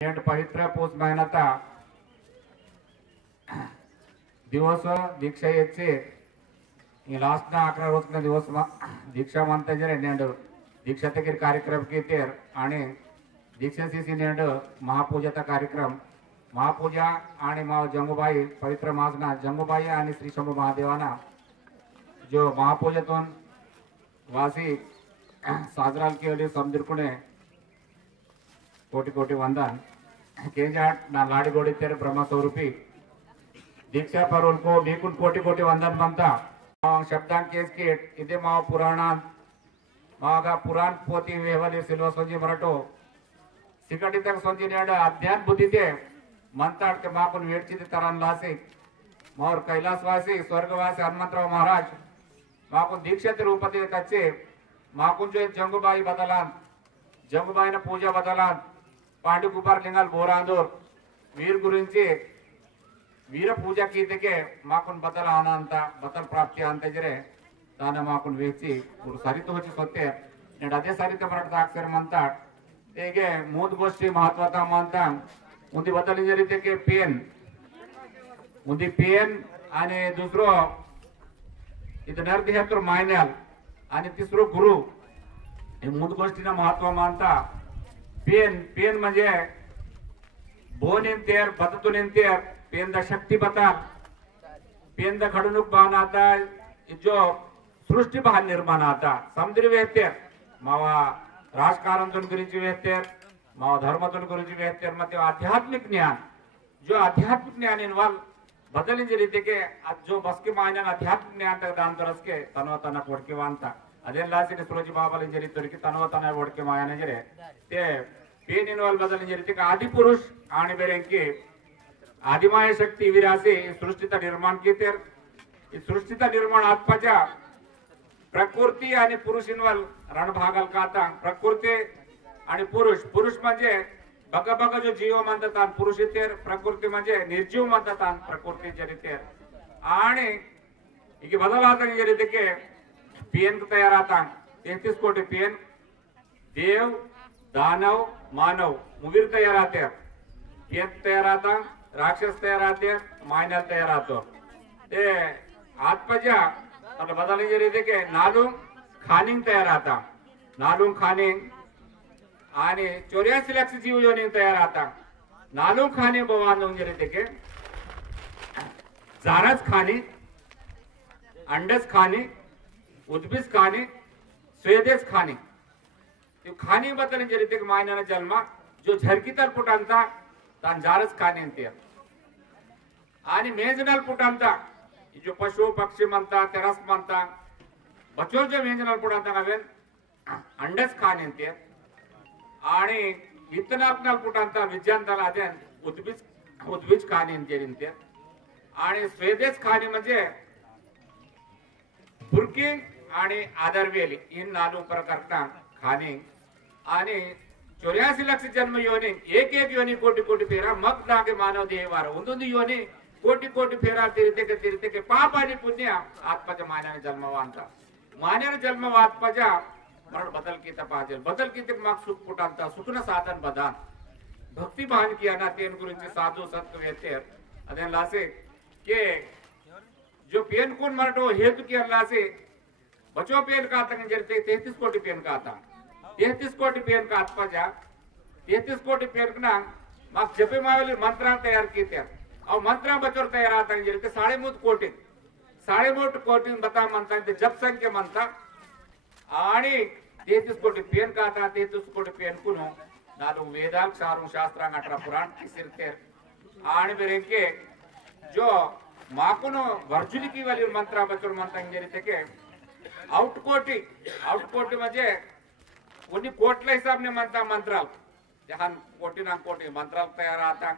पवित्र पौष महिन्याचा दिवस दीक्षा येचे लास्ट 11 रोज दिवस दीक्षा मानता जरे नेंड दीक्षा तक कार्यक्रम के आणि दीक्षा सीसी नेंड महापूजाचा कार्यक्रम महापूजा आणि माव जंगूबाई पवित्र मासना जंगूबाई आणि श्री शंभू महादेवाना जो महापूजेतून वासी साजरा केले समजूरकुणे कोटी कोटी वंदन केजाट ना लाडीगोड़ी तेरे ब्रह्म स्वरूपी दीक्षा पर उनको बीकुल कोटी कोटी वंदन बनता शब्दांक केस केट इधे माव पुराणा मागा पुराण पोती वेहवली सिल्वा सोजी मराठो सिकटी तक सोजी नेड अध्यात्म बुद्धि ते मंताड़ के माकुन वेटची ते तरन लासे मोर कैलासवासी स्वर्गवासी हनुमंतराव महाराज माकुन दीक्षा ते रूपते तच्चे माकुन जो जंगूबाई बदलान जंगूबाई पूजा बदलान पांडु कुमार लिंगल बोरांदोर वीर गुरुंची वीर पूजा कीते माकुन बदल आना अंत बदल प्राप्ति अंत जरे ताना माकुन वेची सरित होची सोते नेड अदे सरित मराठा अक्षर मंताड तेगे मूद गोष्टी महत्वाचा मानता उंदी बदल जरी ते पेन उंदी पेन आणि दुसरो इथं नर्द हे तर मायनल आणि तिसरो गुरु हे मूद गोष्टीना महत्व मानता पेन पेन म्हणजे बोन इंतेर बततून इंतेर पेन दा शक्ति बता पेन दा खडनुक बाण आता जो सृष्टि बाहर निर्माण आता समुद्र वेहतेर मावा राजकारण गुरुची वेहतेर मावा धर्मतून गुरुची वेहतेर मते आध्यात्मिक ज्ञान जो आध्यात्मिक ज्ञान इन्वॉल्व बदलिन जे रीते के जो बसके मायना आध्यात्मिक ज्ञान तक दान तरसके तनवतना कोडके वांता अदे लासिने सुरजी बाबाल जरी तोरकी तनवतना वडके मायाने जरे ते पेन इन्वॉल्व बदलिन जे रीते आदि पुरुष आणि बेरेंके आदिमाय शक्ती विरासे सृष्टीचा निर्माण केतेर सृष्टीचा निर्माण आत्माच्या प्रकृती आणि पुरुष इन्वॉल्व रणभागाल काता प्रकृती आणि पुरुष पुरुष म्हणजे बघा बघा जो जीव म्हणतात पुरुष इतेर प्रकृती म्हणजे निर्जीव म्हणतात प्रकृती जरीतेर आणि इके बदलाता जरीते के पेन तयार आता 33 कोटी पेन देव दानव मानव मुवीर तयार आते पेन तयार आता राक्षस तयार आते मायनल तयार आतो ते आत्मजा आता बदलने जरीते के नालूम खानिंग तयार आता नालूम खानिंग आणि 84 लाख जीव योनी तयार आता नालूम खाने बवान जरीते के जारज खानी अंडस खानी उद्भिज खानी स्वेदेश खानी खानी बदल जरीते मायना जन्म जो झरकीतर पुटांता तान जारज खानी अंते आणि मेजनल पुटांता जो पशु पक्षी म्हणता तेरस म्हणता बच्चों जो मेजनल पुटांता हवेन अंडस खानी अंते आणि इतनापनल पुटांता विज्ञानताला अदेन उद्भिज खानी अंते आणि स्वेदेश खानी म्हणजे बुरकी आणि आदरवेली इन नालू प्रकारता खानी आणि 84 लाख जन्म योनी एक एक योनी कोटी कोटी फेरा मग दागे मानव देहवार उंदुंदी योनी कोटी कोटी फेरा तिरते के पाप आणि पुण्य आत्माच्या मान्याने जन्मवांता मान्याने जन्म आत्माच्या मरण बदल की तपाजेल बदल की ते मग सुख पुटांता सुखन साधन बदान भक्ति भान किया ना तेन गुरुंची साधू सत्व येते अदेन लासे के जो पेन कौन मरटो हेतु की अल्लाह से बचो पेन का तंग जरते 33 कोटी पेन का आता 33 कोटी पेन का आत्मा जा 33 कोटी पेन ना मग जपे मावली मंत्र तयार कीते और मंत्र बचोर तयार आता जरते 3.5 कोटी बता म्हणता ते जप संख्या म्हणता आणि 33 कोटी पेन का आता 33 कोटी पेन कुनो नालू वेदांग चारू शास्त्रांग 18 पुराण किसिरते आणि बेरेंके जो माकुनो वर्जुली की वाली मंत्रा बचोर म्हणता जरीते के आउटकोटी म्हणजे कोणी कोटला हिसाबने म्हणता मंत्राल जहान कोटी ना कोटी मंत्राल तयार आता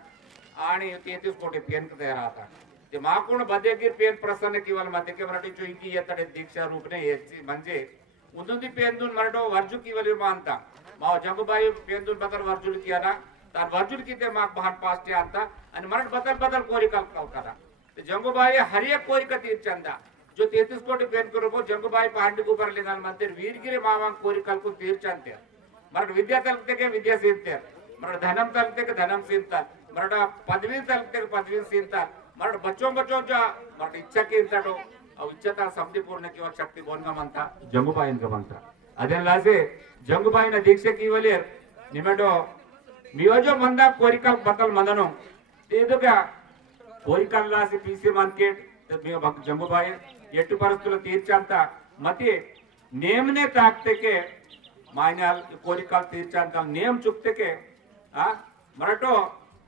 आणि 33 कोटी पेन तयार आता ते माकुनो बदेगीर पेन प्रसन्न किवाल मध्ये के मराठी जो इकी येतडे दीक्षा रूपने याची म्हणजे उंदुंदी पेंदून मराठो वर्जु की वाली मानता माव जंगूबाई पेंदून बदल वर्जुली किया ना तार वर्जुली की ते माग बहान पास्टे आता आणि मराठ बदल कोरी करा जंगूबाई हर एक कोरी का तीर चंदा जो 33 कोटी पेन करो जंगूबाई पांडु ऊपर लेना मंदिर वीरगिरी मावा कोरी कल को तीर चंदे मराठ विद्या तलते के विद्या सीखते मराठ धनम तलते के धनम सीनता मराठ पदवी तलते के पदवी सीनता मराठ बच्चों जो मराठ इच्छा की इंतटो अव इच्छा समझी पूर्ण किंवा शक्ति बोनगा म्हणता जंगुबाईन का म्हणता ಅದೆಲ್ಲಾಸೆ ಜಂಗುಬಾಯಿನ ದೀಕ್ಷೆ ಕೀವಲಿಯರ್ ನಿಮೆಡೋ ಮಿಯೋಜೋ ಮಂದ ಕೋರಿಕಲ್ ಬಕಲ್ ಮಂದನು ಇದುಗ ಕೋರಿಕಲ್ಲಾಸಿ ಪಿಸಿ ಮಾರ್ಕೆಟ್ మియో భక్ జంగుబాయి ఎట్టు పరిస్థితులు తీర్చంత మతి నేమనే తాక్తేకే మాన్యాల్ కోరికల్ తీర్చంత నేమ్ చుక్తేకే మరటో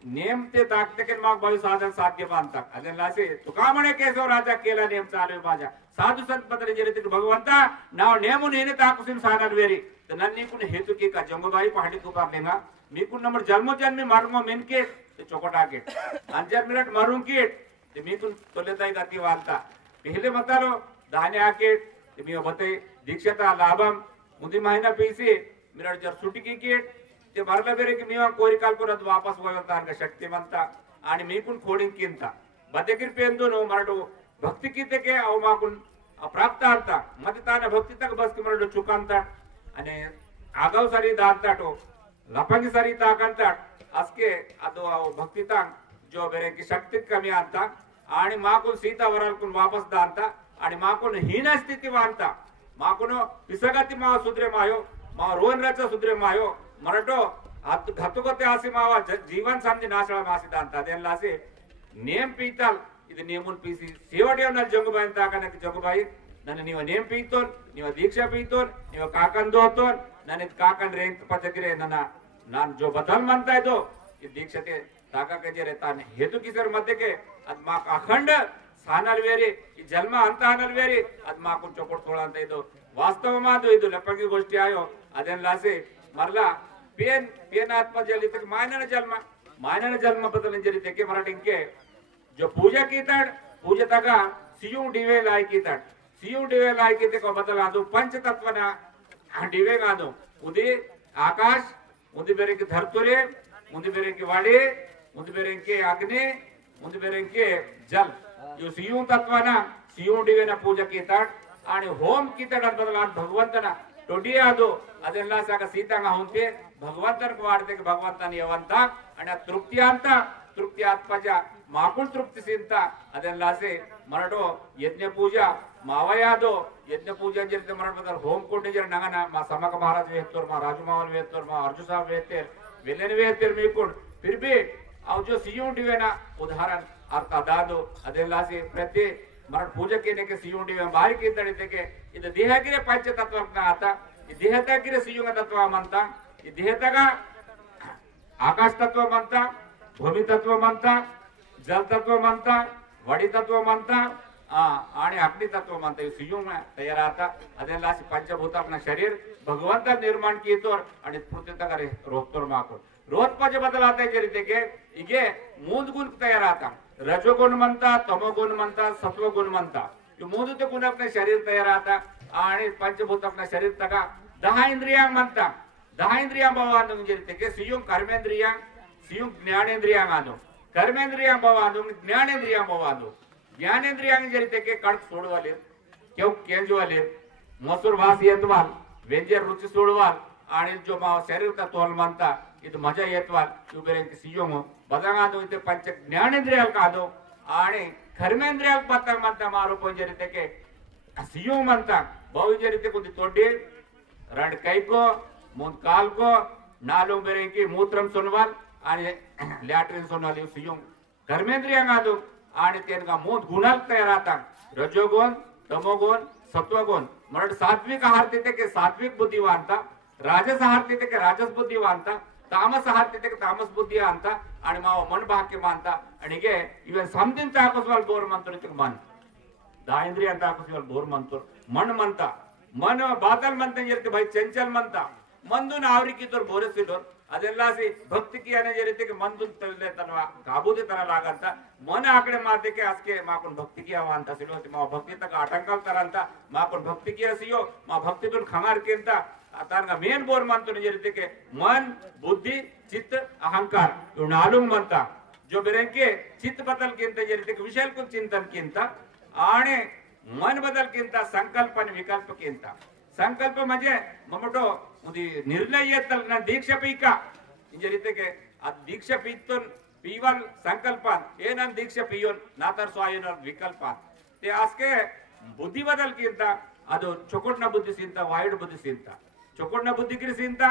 नेमते ताकते के माग भाई साधन साध्य बांधता ಅದೆಲ್ಲಾಸಿ ತುಕಾಮಣೆ ಕೇಶವ ರಾಜ ಕೇಲ ನೇಮ ಚಾಲು ಬಾಜ साधु संत पत्र जरित भगवंता नाव नेमु नेने ताकुसिन सानल वेरी नन नीकुन हेतु की का जंगुबाई पहाड़ी को पाप लेगा मीकुन नंबर जन्मो जन्मी मार्गो मेन के चौकटा के अंजर मिनट मारूं के मीकुन तोलेताई गति वालता पहले बतालो दाने आके मी बते दीक्षता लाभम मुदी महीना पीसी मिनट जर सुटी की ते मरला बेरे की मी कोरी कालपुरत वापस वळता का शक्तिमंत आणि मीकुन खोडींकिंत बदेकिर पेंदुनो मराठो भक्ति कीते के अव माकुन प्राप्त आता मते ताने भक्ति तक बस की मराठो चुकांता आणि आगाव सारी दांताटो लपंगी सारी ताकंता असके अदो भक्ति तांग जो बेरे की शक्ति कमी आता आणि माकुन सीता वरालकुन वापस दांता आणि माकुन हीन स्थिति वांता माकुन पिसगति मा सुद्रे मायो मा रोन रच सुद्रे मायो मराठो घतुगते आसी मावा जीवन समझी नाशळ मासी दांता ಅದೆಲ್ಲಾಸಿ ನೇಮ್ ಪೀತಲ್ ಇದು ನೇಮುನ್ ಪೀಸಿ ಸೇವಡಿಯವನ ಜಂಗುಬಾಯಿ ತಾಕನಕ್ಕೆ ಜಂಗುಬಾಯಿ ನನ್ನ ನೀವು ನೇಮ್ ಪೀತೋನ್ ನೀವು ದೀಕ್ಷಾ ಪೀತೋನ್ ನೀವು ಕಾಕನ್ ದೋತೋನ್ ನನ್ನ ಕಾಕನ್ ರೇಂಕ್ ಪದಗಿರೆ ನನ್ನ ನಾನು जो बदल म्हणता येतो की दीक्षते ताका के जे ताने हेतु किसर मध्ये के अद मा अखंड सानल वेरी ಈ ಜನ್ಮ ಅಂತ ಅನಲ್ ವೇರಿ ಅದ್ ಮಾಕು ಚೊಕೊಟ್ ತೋಳ ಅಂತ ಇದು ವಾಸ್ತವ ಮಾದು ಇದು ಲಪ್ಪಗಿ ಗೋಷ್ಠಿ ಆಯೋ ಅದೆಲ್ಲಾಸಿ ಮರला पेन आत्मा जलित मायना जन्म बदल जरित के मराठी के जो पूजा कीताड पूजतगा सियू डिवे लाय कीताड सियू डिवे लाय कीते को बदल आदो पंच तत्वना डिवे गादो उदी आकाश उदी बेरे के धरतुरे उदी बेरे के वाडे उदी बेरे के अग्नि उदी बेरे के जल जो सियू तत्वना सियू डिवे ना पूजा कीताड आणि होम कीताड बदल भगवंतना टोडी आदो ಅದೆಲ್ಲ ಸಾಕ ಸೀತಾಂಗ ಹೊಂತೆ ಭಗವಂತನ ವಾಡ್ತೆ ಭಗವಂತನ ಯವಂತ ಅಣ್ಣ ತೃಪ್ತಿ ಅಂತ ತೃಪ್ತಿ ಆತ್ಮಜ ಮಾಕುಲ್ ತೃಪ್ತಿ ಸಿಂತ ಅದೆಲ್ಲಾಸೆ ಮರಡೋ ಯಜ್ಞ ಪೂಜಾ ಮಾವಯಾದೋ ಯಜ್ಞ ಪೂಜಾ ಜರಿತ ಮರಡ ಬದಲ್ ಹೋಮ್ ಕೋಟೆ ಜರ ನಂಗನ ಮಾ ಸಮಕ ಮಹಾರಾಜ ವೇತ್ತೋರ್ ಮಾ ರಾಜು ಮಾವನ್ ವೇತ್ತೋರ್ ಮಾ अर्जुन साहब वेतेर वेलेन वेतेर मीकुड फिर भी अव जो सीयू डिवेना उदाहरण अर्थ अदादो ಅದೆಲ್ಲಾಸೆ ಪ್ರತಿ मरड पूजा केने के सीयू डिवे बारी की तड़िते के ಇದು ದೇಹಗಿರೆ पंच तत्वज्ञ आता देहतागिरे सियुंग तत्व म्हणता देहतगा आकाश तत्व म्हणता भूमी तत्व म्हणता जल तत्व म्हणता वडी तत्व म्हणता आणि अग्नि तत्व म्हणता सियुंग तयार आता ಅದೆಲ್ಲಾಸಿ पंचभूतात्मक शरीर भगवंत निर्माण कीतोर आणि पृथ्वी तगरे रोतोर माको रोज पज बदलाते जरिते इगे मूंद गुण तयार आता रजोगुण म्हणता तमोगुण म्हणता सत्वगुण म्हणता जो मूंद ते गुण आपले शरीर तयार आता आणि पंचभूत आपल्या शरीर तका 10 इंद्रिया म्हणता 10 इंद्रिया भावांदून जरिते के सियुं कर्मेंद्रिया सियुं ज्ञानेंद्रिया गानो कर्मेंद्रिया भावांदून ज्ञानेंद्रिया भावांदून ज्ञानेंद्रिया जरिते के कड़क सोडवाले केव केंजवाले मसूर वास येतवाल व्यंजन रुचि सोडवाल आणि जो मा शरीर ता तोल म्हणता ಇದು मजा येतवाल युबेरे सियुं बदगानो इते पंच ज्ञानेंद्रिया कादो आणि कर्मेंद्रिया पत्ता म्हणता मारो जरिते के सियुं म्हणता बहु जरिते कुछ तोड़े रंड कई को मुंद काल को नालों बेरे की मूत्रम सुनवाल आणि लैट्रिन सुनवाल यू सियुं कर्मेंद्रिया गादो आणि तेनका मूंद गुणाल तयार आता रजोगुण तमोगुण सत्वगुण मरड सात्विक आहार तिथे के सात्विक बुद्धिवानता राजस आहार तिथे के राजस बुद्धिवानता तामस आहार तिथे के तामस बुद्धि आणता आणि माव मन भाग्य मानता आणि गे इवन समथिंग ताकसवाल बोर मंत्र तिथे मन 10 इंद्रिय ताकसवाल बोर मंत्र मन म्हणता मन बादल म्हणता जरिते भाई चंचल म्हणता मंदून आवरिकी तोर बोरसिलोर ಅದೆಲ್ಲಾಸಿ ಭಕ್ತಿ की अने जरिते के मंदून तले तनवा काबूदे तना लागंता मन आकडे माते के आसके माकुन भक्ति की आवांता सिलो मा भक्ति तक आटंकल तरंता माकुन भक्ति की रसियो मा भक्ति तुन खंगार केंता तानगा मेन बोर मंतुन जरिते के मन बुद्धि चित्त अहंकार इव नालुंग म्हणता जो बेरेंके चित्त बदल केंता जरिते के विशाल कुन चिंतन केंता आणि मन बदल केंता संकल्प आणि विकल्प केंता संकल्प म्हणजे ममटो मुदी निर्णय येतल ना दीक्षा पैका इंजरिते दीक्षा पीतून पीवन संकल्पात ಏನನ್ दीक्षा पियोन नातर स्वायन विकल्पात ते आस्के बुद्धि बदल ಕಿಂತ ಅದು ಚೊಕೊಟ್ನ ಬುದ್ಧಿ ಸಿಂತ ವಾಯ್ಡ್ ಬುದ್ಧಿ ಸಿಂತ ಚೊಕೊಟ್ನ ಬುದ್ಧಿಗಿರಿ ಸಿಂತ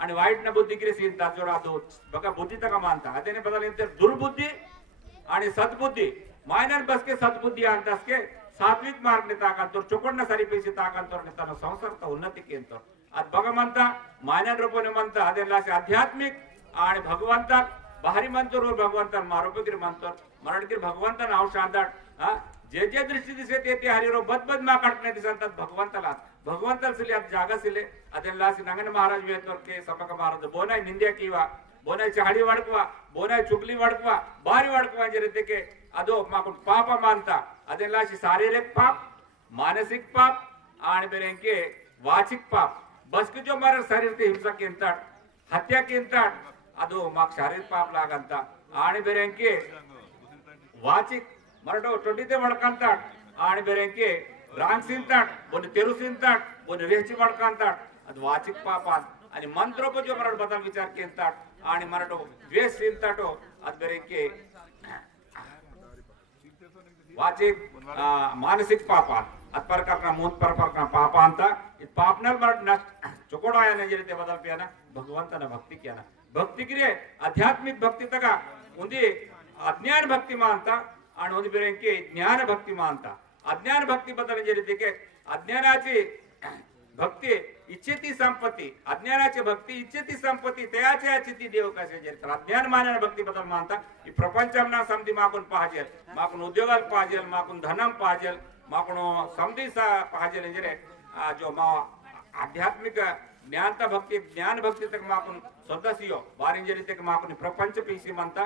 आणि वाईट बुद्धिगिरी सिंता जोर ಅದು बघा बुद्धी तक मानता अदेने बदल इंते दुर्बुद्धी आणि सद्बुद्धी मायनर बस के सद्बुद्धी अंतस के सात्विक मार्ग ने ताकंतोर चोकोडना सरी पैसे ताकंतोर ने तन संसारता उन्नति केंतोर अद भगवंता मायनर रूपने म्हणता अदेनलासे आध्यात्मिक आणि भगवंता बाहरी मंतोर भगवंता मारोपगिरी मंतोर मराठगिरी भगवंता नाव शांदाट जे जे दृष्टी दिसे ते हरिरो बदबद मा काटने दिसंतात भगवंताला भगवंताला सिले अब जागा सिले अदेनलासे नंगन महाराज वेतोर के सपक महाराज बोनाय निंद्या कीवा बोनाय चहाडी वाडकवा बोनाय चुगली वाडकवा बारी वाडकवा जरिते के अदो माकुन पाप मानता अदेनलासे शारीरिक पाप मानसिक पाप आणि बेरेंके वाचिक पाप बस के जो मारे शरीर ते हिंसा केंताट हत्या केंताट अदो माक शारीरिक पाप लागंता आणि बेरेंके वाचिक मराठो टोटीते वडकांताट आणि बेरेंके रांग सिंताट बोने तेरू सिंताट बोने रेहची वडकांताट अद वाचिक पापात आणि मंत्रोप जो मराठ बदल विचार केंताट आणि मराठो द्वेष सिंताटो अद बेरेंके वाचिक मानसिक पापात अत्परकरना मूत परपरकना पापांता इत पापनल मराठ नष्ट चोकोडाया ने जरिते बदल पियाना भगवंतನ भक्ति कियाना भक्ति क्रिये आध्यात्मिक भक्ति तका उंदी अज्ञान भक्ति मानता आणि उंदी बेरेंके ज्ञान भक्ति मानता अज्ञान भक्ति बदल जरिते के अज्ञानाची भक्ती इच्छेती संपत्ती अज्ञानाची भक्ती इच्छेती संपत्ती तयाची इच्छेती देव कसे जरित अज्ञान मानना भक्ति बदल मानता ಈ ಪ್ರಪಂಚಂನ समधी माकून पाहिजे माकून उद्योगाल पाहिजे माकून धनम पाहिजे माकून समधी पाहिजे जरे जो मा आध्यात्मिक ज्ञानता भक्ति ज्ञान भक्ति तक माकून सदस्यो बारिंग जरिते के माकून प्रपंच पीसी म्हणता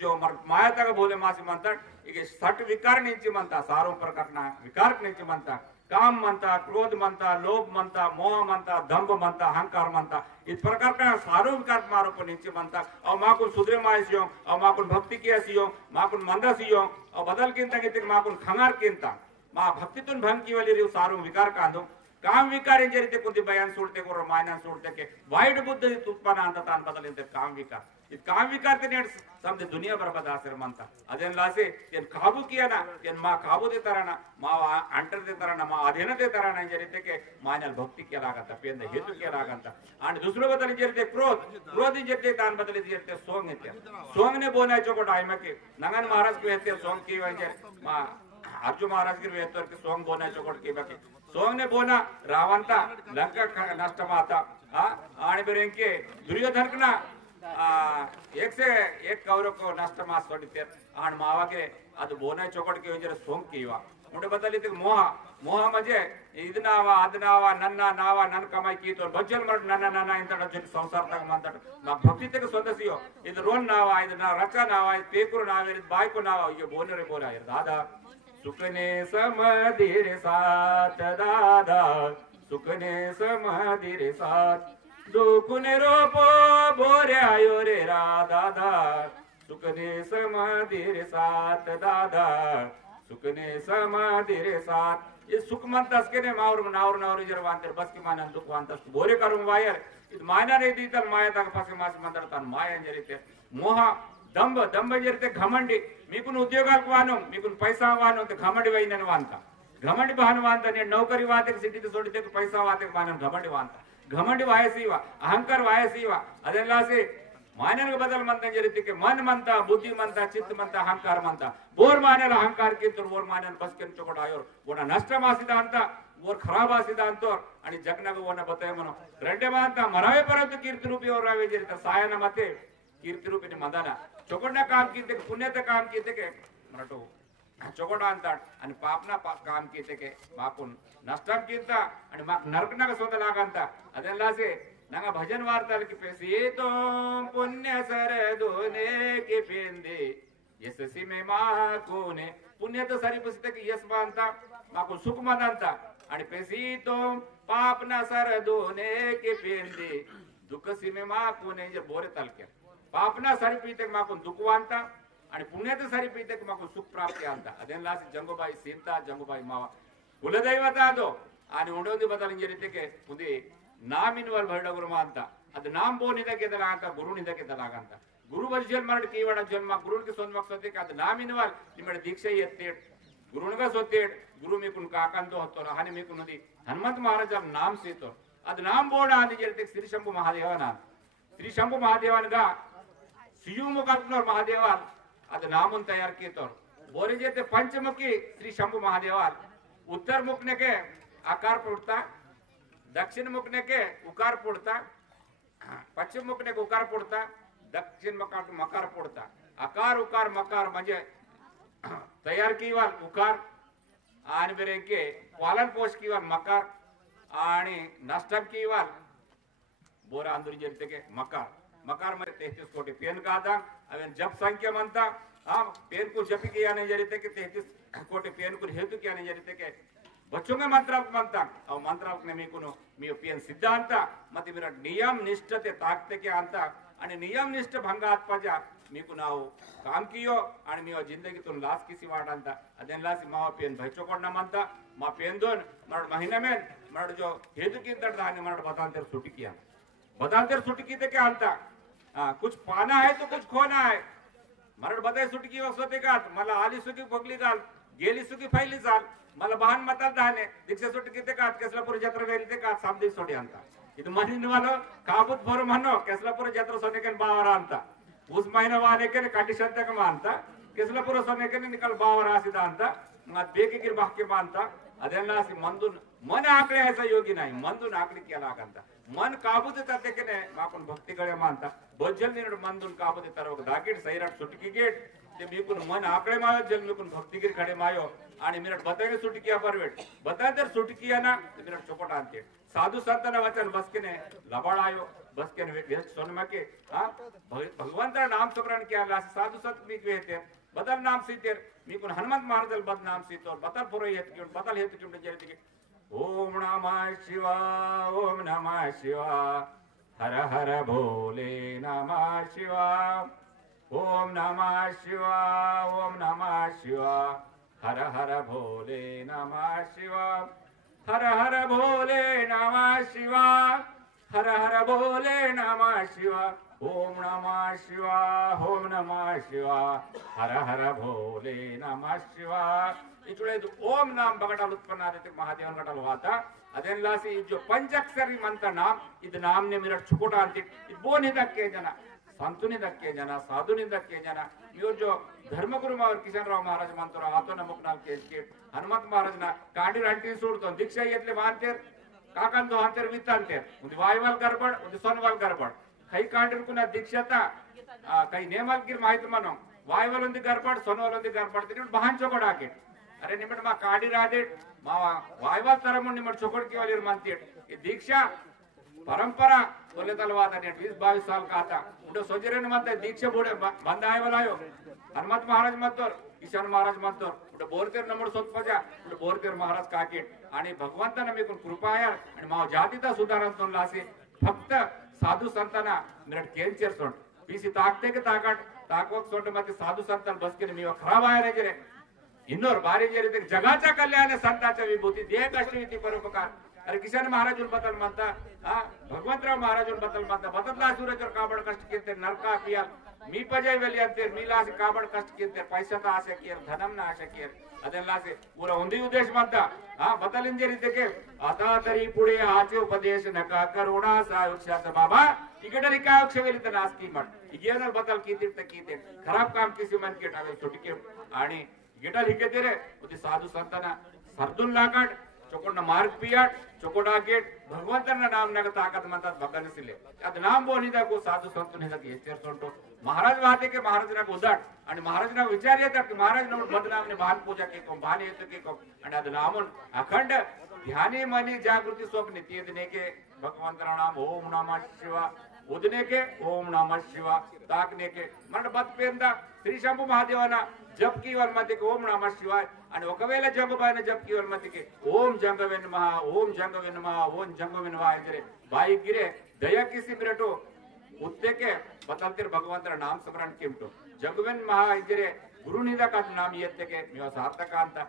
जो माया तक बोले मासी म्हणतात ಈಗ सट विकार నుంచి म्हणता सारो प्रकारना विकार నుంచి म्हणता काम म्हणता क्रोध म्हणता लोभ म्हणता मोह म्हणता दंभ म्हणता अहंकार म्हणता इस प्रकार का सारो विकार मारोप नीचे म्हणता और माकुन सुधरे मायसियो और माकुन भक्ति की सियो माकुन मंदसियो और बदल किंता किते माकुन खंगार किंता मा भक्तितून भंग की वाली रे सारो विकार कांदो काम विकार जरिते कुंती बयान सोडते को मायना सोडते के वाईट बुद्ध उत्पन्न अंत तान बदल इंते काम विकार इत काम विकार ते नेट समझे दुनिया बर्बाद आसर म्हणता अदेन लासे तेन काबू किया ना तेन मा काबू देताराना मा अंटर देताराना मा अधीन देताराना जरिते के मायनल भक्ति के लागता पेंद हेतु के लागता आणि दुसरो बदल जरिते क्रोध क्रोध जरिते तान बदल जरिते सोंग येते सोंग ने बोनाय चोको टाइम के नंगन महाराज के येते सोंग की वजे मा अर्जुन महाराज के येते के सोंग बोनाय चोको के बाकी सोंग ने बोना रावंता लंका नष्ट माता आणि बेरेंके दुर्योधन एक से एक कौरव को नष्ट मास सोडिते आणि मावागे ಅದು ಬೋನಾಯ್ ಚೌಕಟ್ಗೆ ಯೋಜನೆ ಸೋಂಕ್ ಕಿವಾ ಮುಂದೆ ಬದಲಿತೆ ಮೋಹ ಮೋಹ म्हणजे ಇದನಾವ ಅದನಾವ ನನ್ನ ನಾವ ನನ್ನ ಕಮಾಯಿ ಕೀತೋ ಬಜ್ಜಲ್ ಮಾಡ್ ನನ್ನ ನನ್ನ ಇಂತ ಜೊತೆ ಸಂಸಾರ ತಗ ಮಾತಾಡ ನಾ ಭಕ್ತಿ ತಗ ಸದಸ್ಯೋ ಇದು ರೋನ್ ನಾವ ಇದು ನಾ ರಚ ನಾವ ಇದು ಪೇಕುರು ನಾವ ಇದು ಬಾಯ್ಕು ನಾವ ये बोनरे बोला यार दादा सुखने समधीरे साथ दादा सुखने समधीरे साथ दुखने रोपो बोरे आयो रे रा दादा सुखने समाधीरे साथ दादा सुखने समाधीरे साथ ये सुख म्हणतास के ने मावर नावर नावर जर वांतर बस की मानन दुख वांतस बोरे करून वायर इत मायना रे दी तर माया तक पासे मास मंदरतान माया जरिते मोह दंभ दंभ जरिते घमंडी मीकुन उद्योगाल वानो मीकुन पैसा वानो ते घमंडी वैनन वांता घमंडी बहन वांता ने नौकरी वाते सिटी ते सोडते पैसा वाते मानन घमंडी वांता घमंडी वायसीवा अहंकार वायसीवा अदेलासे मानन बदल म्हणता जरिते के मन म्हणता बुद्धी म्हणता चित्त म्हणता अहंकार म्हणता बोर मानेल अहंकार किंतु बोर मानन पस्कन चोकट आयोर वोना नष्ट मासिद ಅಂತ बोर खराब आसिद अंतोर आणि जगनाग वोना बताय मनो रेड्डे मानता मरावे परंतु कीर्ति रूपी और रावे जरिते सायन मते कीर्ति रूपी मदाना चोकटना काम कीते पुण्यते काम कीते के मराठो चोकटा अंतात आणि पापना काम कीते के माकून नष्टम कीता आणि माक नरकनाग स्वतः लागंता अदेलासे नंगा भजन वार्ताल की पैसे तो पुण्य सर दोने के पेंदे यशसी में माकोने पुण्य तो सारी पुस्तक की यश मानता माको सुख मानता आणि पैसे तो पाप ना सर दोने के पेंदे दुख सी में माकोने जे बोरे तलके पाप ना सारी पीते माको दुख वानता आणि पुण्य तो सारी पीते माको सुख प्राप्ती आणता अदेनलासी जंगोबाई सीता जंगोबाई मावा कुलदैवता दो आणि उंडोंदी बदल जरिते के उदी नामिनवल भरडगुर मानता ಅದು ನಾಮ್ ಬೋನಿದ ಗೆದಲಾಗಂತ ಗುರುನಿದ ಗೆದಲಾಗಂತ ಗುರು ಬಜಲ್ ಮಾಡಿ ಕೀವಡ ಜನ್ಮ ಗುರುನಿಗೆ ಸೊಂದಮಕ್ ಸೊತ್ತಿಗೆ ಅದು ನಾಮಿನವಲ್ ನಿಮ್ಮ ದೀಕ್ಷೆ ಎತ್ತೇಡ್ ಗುರುನಿಗೆ ಸೊತ್ತೇಡ್ ಗುರು మీకున్ కాకంతో హత్తోన హాని మీకున్నది హనుమంత మహారాజాల నామ్ సీతో అది నామ్ బోడ అని చెప్తే శ్రీ శంభు మహాదేవన శ్రీ శంభు మహాదేవనగా सियुमुखर महादेवाल ಅದು नामुन तैयार कीतोर बोरे जेते पंचमुखी श्री शंभु महादेवाल उत्तर मुखने के आकार पुड़ता दक्षिण मुखने के उकार पुड़ता पश्चिम मुखने के उकार पुड़ता दक्षिण मकार पुड़ता आकार उकार मकार म्हणजे तैयार कीवाल उकार आणि बेरे के पालन पोष कीवाल मकार आणि नष्टम कीवाल बोरा अंदुरी जेते के मकार मकार मध्ये 33 कोटी पेन का था अवेन जप संख्या म्हणता हा पेन को जप किया नहीं जरीते के 33 कोटी पेन को हेतु किया नहीं जरीते के बच्चों के मंत्र म्हणता अव मंत्र ने मीकुनो मी पेन सिद्धांत मते मेरा नियम निष्ठते ताकते के अंत आणि नियम निष्ठ भंग आत्पजा मीकु नाव काम कियो आणि मी जिंदगीतून लास किसी वाटंता अदेन लास माव पेन भयचोकडना म्हणता मा पेन दोन मरड महीने में मरड जो हेतु की तर दाने मरड बतांतर सुटी किया बतांतर सुटी की ते के अंता कुछ पाना है तो कुछ खोना है मरड बताय सुटकी वसते का मला आली सुकी भोगली जाल गेली सुकी फैली जाल मला बहान मताल दाने दीक्षा सुटकी ते का केसलापूर जत्रा गेली ते का सामदी सोडी अंता ಇದು ಮನಿನ ವಾಲ ಕಾಬೂತ್ ಬರು ಮನ್ನೋ ಕೆಸಲಾಪುರ ಜಾತ್ರಾ ಸೊನ್ನೆಕೆನ್ ಬಾವರ ಅಂತ ಉಸ್ ಮಹಿನ ವಾನೆಕೆನ್ ಕಂಡೀಷನ್ ತಕ ಅಂತ ಕೆಸಲಾಪುರ ಸೊನ್ನೆಕೆನ್ ನಿಕಲ್ ಬಾವರ ಆಸಿದ ಅಂತ ಮತ್ ಬೇಕಿಗಿರ್ ಬಾಕ್ಕೆ ಬಾ ಅಂತ ಅದೆಲ್ಲ ಮಂದು मन आकडे ऐसा योगी नाही मंदून आकडी केला ಆಗಂತ मन काबूत तत्तेकने माकून भक्तीकडे मानता बज्जल निरड मंदून काबूत तरव दागिड सैराट सुटकी गेट ते मीकून मन आकडे मायो जल मीकून भक्तीगिर खडे मायो आणि मिनट बतागे सुटकिया परवेट बता जर सुटकिया ना मिनट चोपट आणते साधू संतना वचन बसकेने लबाळायो बसकेने वेच सोनमके हां भगवंत नाम स्मरण केला साधू संत मी वेते बदल नाम सीतेर मीकून हनुमंत महाराजल बद नाम सीतोर बदल पुरो येत की बदल हेतु की जरिते ओम नमः शिवाय ओम नमः शिवाय हर हर भोले नमः शिवाय ओम नमः शिवाय ओम नमः शिवाय हर हर भोले नमः शिवाय हर हर भोले नमः शिवाय हर हर भोले नमः शिवाय ओम नमः शिवाय ओम नमः शिवाय हर हर भोले नमः शिवाय इचुळे ओम नाम बगटाल उत्पन्न आते महादेवन गटाल वाता अदेनलासी जो पंचाक्षरी मंत्र नाम इद नाम ने मिरट छुकोटा अंति इद बोनि दक्के जना संतुनि दक्के जना साधुनि दक्के जना यो जो धर्मगुरु मावर किशन राव महाराज मंत्र आतो नमुकनाल के हनुमंत महाराज ना कांडी अंटी सोडतो दीक्षा येतले वांतेर काकांतो अंतर वितांतेर उदी वायवाल गडबड उदी सोनवाल गडबड काही कांडी कुना दीक्षाता काही नेमाल गिर माहिती मनो वायवाल उदी गडबड सोनवाल उदी गडबड तिने बहान चोकोड आके अरे निमट मा काडी रादेट मा वायवाल तरमुन निमट चोकोड की वाली मानतेट ये दीक्षा परंपरा बोले तलवाद ने 20-22 साल का आता उडो सोजरेन मानते दीक्षा बोडे बंदाय वालायो हनुमंत महाराज मतोर किशन महाराज मतोर उडो बोरतेर नंबर सोतपजा उडो बोरतेर महाराज काकेट आणि भगवंताने मेकून कृपा यार आणि मा जातीता सुधारणतून लासे फक्त साधू संतांना मिरट केंचर सोड पीसी ताकते के ताकट ताकवक सोड मते साधू संतान बसके मी खराब आहे रे ಇನ್ನೋರ್ ಬಾರಿ ಜರಿತೆ ಜಗತ್ತ ಕಲ್ಯಾಣ ಸಂತಾಚ ವಿಭೂತಿ ದೇಹ ಕಷ್ಟವಿತಿ ಪರೋಪಕಾರ अरे किशन महाराज बदल म्हणता भगवंतराव महाराज बदल म्हणता बदलला सूरजर काबड कष्ट केते नरका पिया मी पजय वेली अंते मीलास काबड कष्ट केते पैसा ता आशा केर धनम ना आशा केर ಅದೆಲ್ಲಾಸೆ ಪೂರ ಒಂದೇ ಉದ್ದೇಶ ಮಾಡ್ತಾ ಬದಲಿನ ಜರಿತೆಗೆ आता तरी पुढे आचे उपदेश नका करुणा सायुक्षात बाबा इकडे काय अक्षवेलित नास्की म्हण इगेनर बदल किती ते खराब काम किसी मन के टावे सुटके आणि गिटार हिकेते रे उदी साधू संताना सरदून लागाट चोकोड मार्ग पियाट चोकोडा गेट भगवंतना नाम नग ताकत म्हणतात भगवनसिले अद नाम बोनिदा को साधू संतने लगे एचर सोंटो महाराज वाते के महाराज ना उदाट आणि महाराज ना विचार येतात की महाराज ना बदनाम ने भान पूजा के को भान येतो के को आणि अद नामन अखंड ध्यानी मनी जागृती स्वप्न तीदने के भगवंतना नाम ओम नमः शिवाय उदने के ओम नमः शिवाय ताकने के मन बत पेंदा श्री शंभू महादेवाना जप की वर मते ओम नमः शिवाय आणि ఒకవేళ జంగబాయన జప్ की वर मते ओम जंगवे नमः ओम जंगवे नमः ओम जंगवे नमः इंद्रे बाई गिरे दया किसी बिरटो उत्ते के बतलते भगवंತರ नाम स्मरण केमटो जंगवेन महा इंद्रे गुरु निदा का नाम येते के मी सार्थक ಅಂತ